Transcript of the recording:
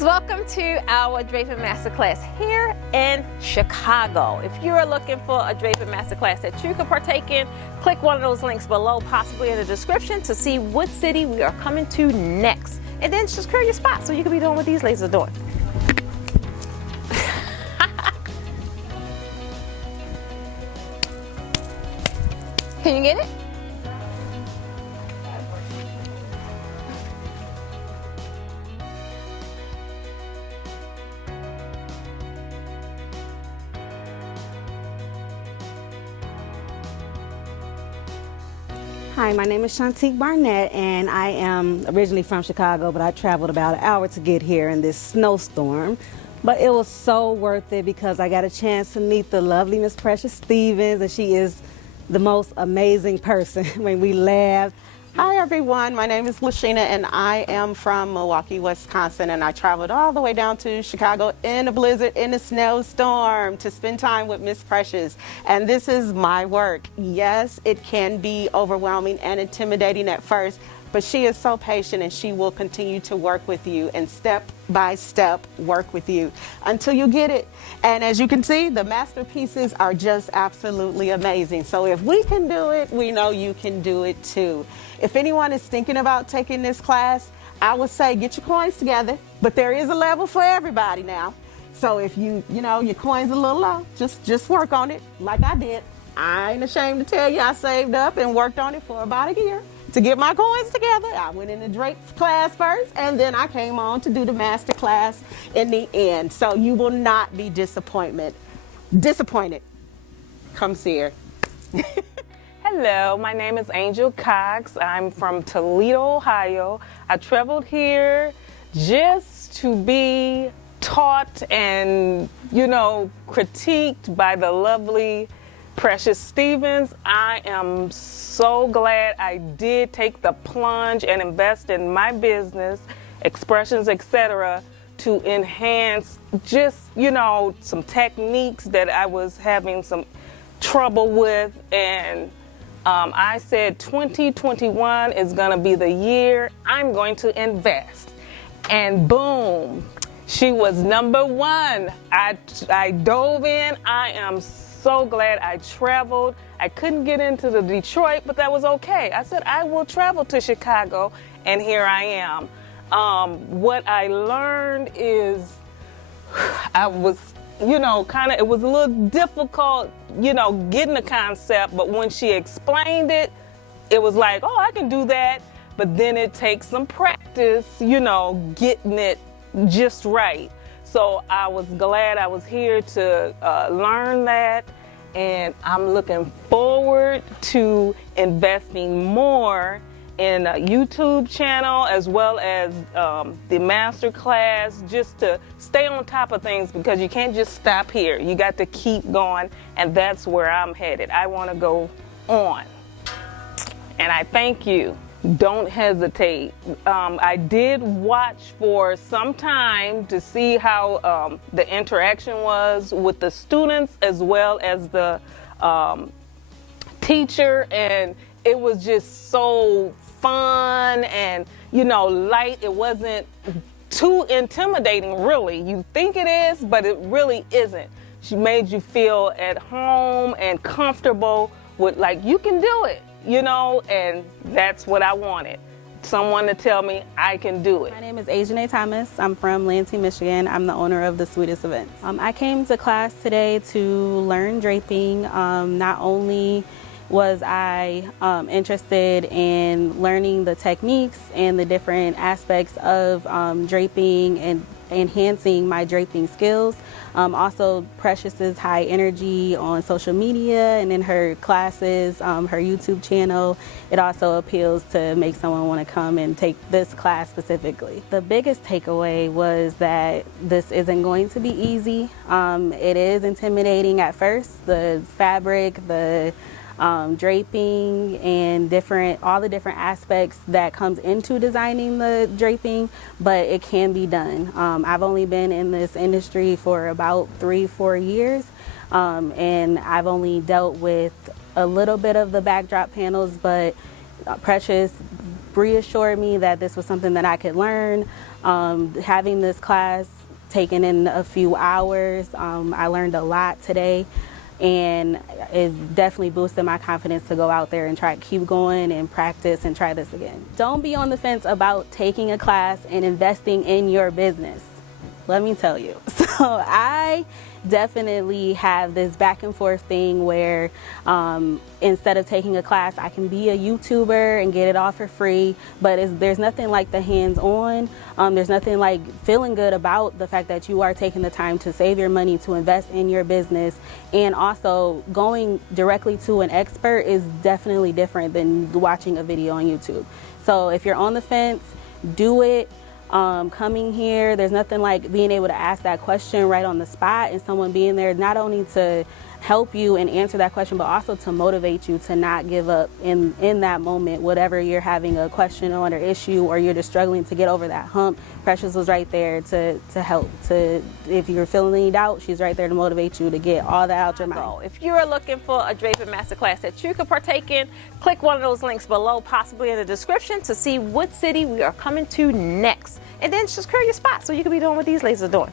guys, welcome to our Draping Masterclass here in Chicago. If you're looking for a Draping Masterclass that you can partake in, click one of those links below, possibly in the description, to see what city we are coming to next. And then secure your spot so you can be doing what these ladies are doing. Can you get it? Hi, my name is Shantique Barnett, and I am originally from Chicago, but I traveled about an hour to get here in this snowstorm. But it was so worth it because I got a chance to meet the lovely Miss Precious Stevens, and she is the most amazing person. When we laughed. Hi everyone, my name is Lashina and I am from Milwaukee, Wisconsin, and I traveled all the way down to Chicago in a blizzard, in a snowstorm to spend time with Miss Precious. And this is my work. Yes, it can be overwhelming and intimidating at first, but she is so patient and she will continue to work with you and step by step work with you until you get it. And as you can see, the masterpieces are just absolutely amazing. So if we can do it, we know you can do it too. If anyone is thinking about taking this class, I would say get your coins together, but there is a level for everybody now. So if you know, your coins a little low, just work on it like I did. I ain't ashamed to tell you I saved up and worked on it for about a year to get my coins together. I went in the Drake class first, and then I came on to do the master class in the end. So you will not be disappointed. Come see her. Hello, my name is Angel Cox. I'm from Toledo, Ohio. I traveled here just to be taught and, critiqued by the lovely Precious Stevens. I am so glad I did take the plunge and invest in my business, expressions, etc., to enhance just, some techniques that I was having some trouble with. And I said 2021 is going to be the year I'm going to invest. And boom, she was number one. I dove in. I am so glad I traveled. I couldn't get into the Detroit, but that was okay. I said, I will travel to Chicago, and here I am. What I learned is I was, it was a little difficult, getting the concept, but when she explained it, it was like, oh, I can do that. But then it takes some practice, getting it just right. So I was glad I was here to learn that, and I'm looking forward to investing more in a YouTube channel as well as the Masterclass, just to stay on top of things, because you can't just stop here. You got to keep going, and that's where I'm headed. I want to go on, and I thank you. Don't hesitate. I did watch for some time to see how the interaction was with the students as well as the teacher, and it was just so fun and light. It wasn't too intimidating, really. You think it is, but it really isn't. She made you feel at home and comfortable with, like, you can do it. And that's what I wanted. Someone to tell me I can do it. My name is Ajane Thomas. I'm from Lansing, Michigan. I'm the owner of the Sweetest Events. I came to class today to learn draping. Not only was I interested in learning the techniques and the different aspects of draping and enhancing my draping skills. Also, Precious's high energy on social media and in her classes, her YouTube channel, it also appeals to make someone want to come and take this class specifically. The biggest takeaway was that this isn't going to be easy. It is intimidating at first, the fabric, the draping, and all the different aspects that comes into designing the draping, but it can be done. I've only been in this industry for about 3-4 years, and I've only dealt with a little bit of the backdrop panels, but Precious reassured me that this was something that I could learn. Having this class taken in a few hours, I learned a lot today, and it definitely boosted my confidence to go out there and try to keep going and practice and try this again. Don't be on the fence about taking a class and investing in your business. Let me tell you. So I definitely have this back and forth thing where instead of taking a class, I can be a YouTuber and get it all for free, but there's nothing like the hands-on. There's nothing like feeling good about the fact that you are taking the time to save your money to invest in your business, and also going directly to an expert is definitely different than watching a video on YouTube. So if you're on the fence, do it. Coming here, there's nothing like being able to ask that question right on the spot and someone being there not only to help you and answer that question, but also to motivate you to not give up in that moment, whatever you're having a question on or issue, or you're just struggling to get over that hump. Precious was right there to help. If you're feeling any doubt, she's right there to motivate you to get all that out your mind. If you are looking for a Draping Masterclass that you can partake in, click one of those links below, possibly in the description, to see what city we are coming to next. And then secure your spot so you can be doing what these ladies are doing.